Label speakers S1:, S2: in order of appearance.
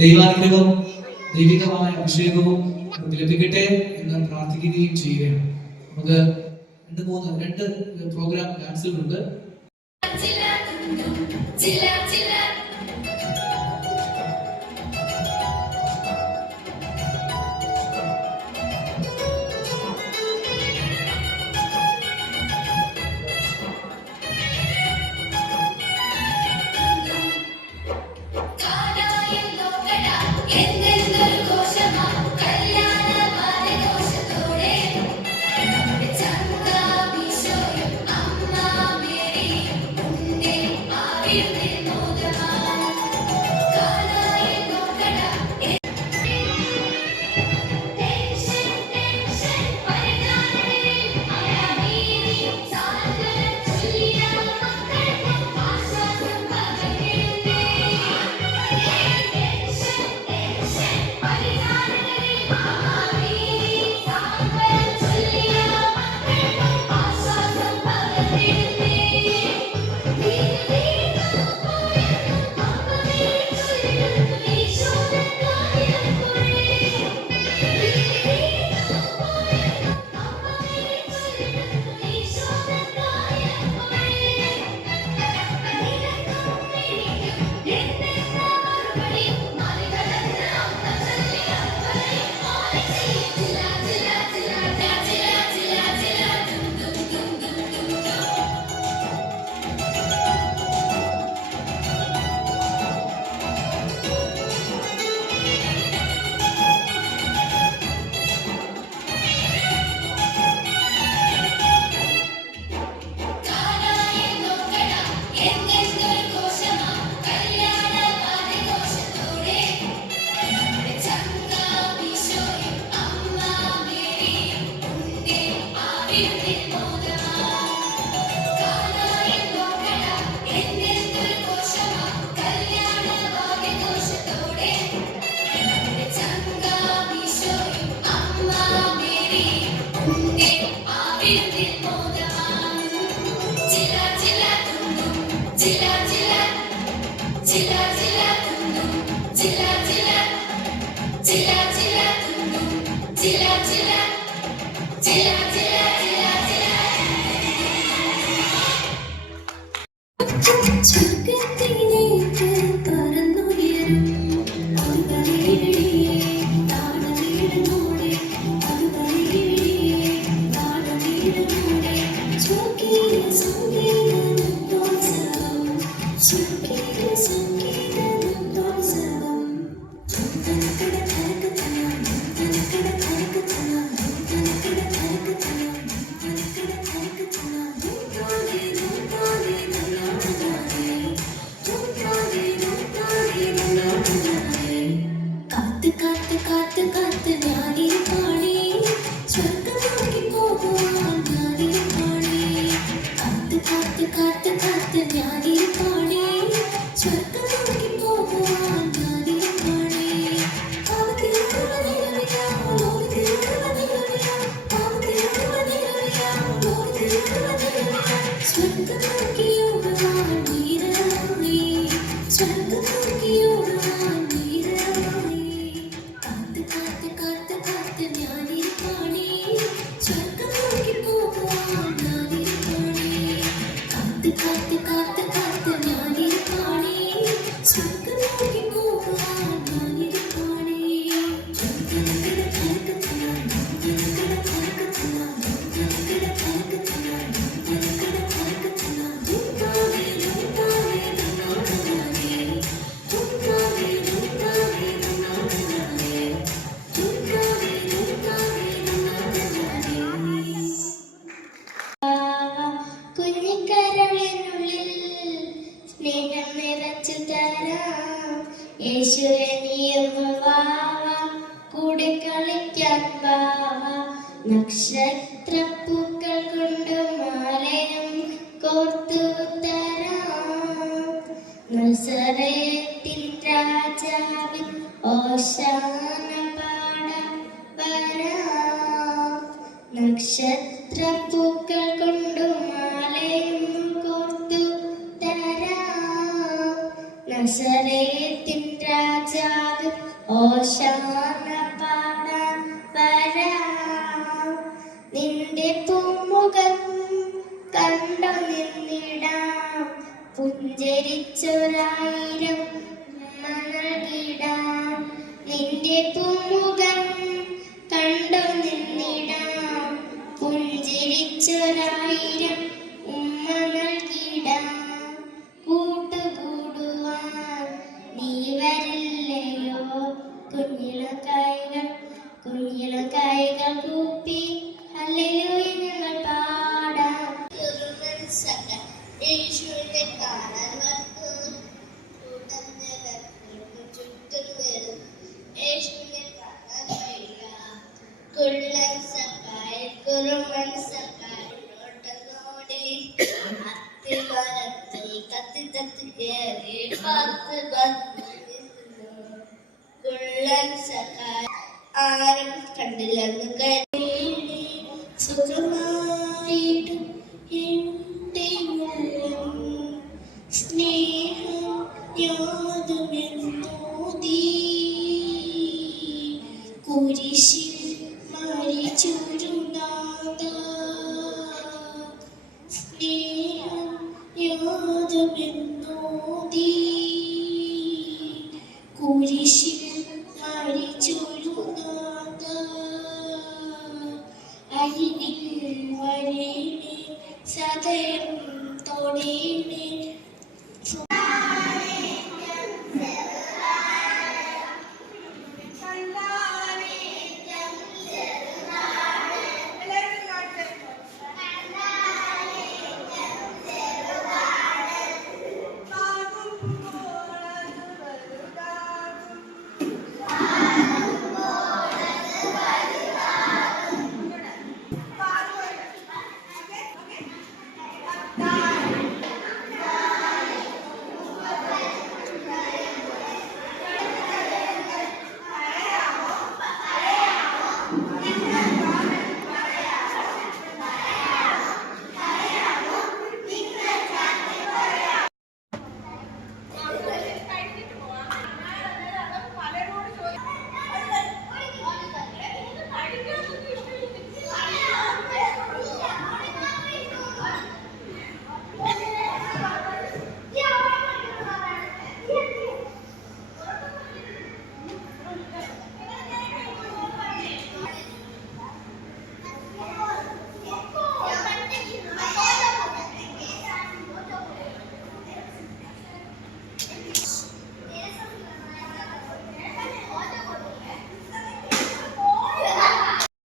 S1: ദൈവാനുഗ്രഹവും ദൈവികമായ അഭിഷേകവും ലഭിക്കട്ടെ എന്ന് പ്രാർത്ഥിക്കുകയും ചെയ്യുകയാണ്. നമുക്ക് രണ്ട് മൂന്ന് രണ്ട് പ്രോഗ്രാം ക്യാൻസലുണ്ട്
S2: ചില ചില
S3: Dilla, dilla, dilla, dilla,
S2: dilla, dilla, dilla. cut, cut, cut, cut. ഭാവ നക്ഷത്ര പൂക്കൾ കൊണ്ട് മാലയം കോർത്തു തരാസരത്തിൽ രാജാവിൻ ഓശാന പാട വരാ. നക്ഷത്രപ്പൂക്കൾ കൊണ്ടു മാലയം കോർത്തു തരാ. തരാസരത്തിൽ
S4: രാജാവിൻ ഓശാന 努比 കണ്ടില്ലെന്ന് കരുതി സുഖമായിട്ടും സതയം തൊടീണേ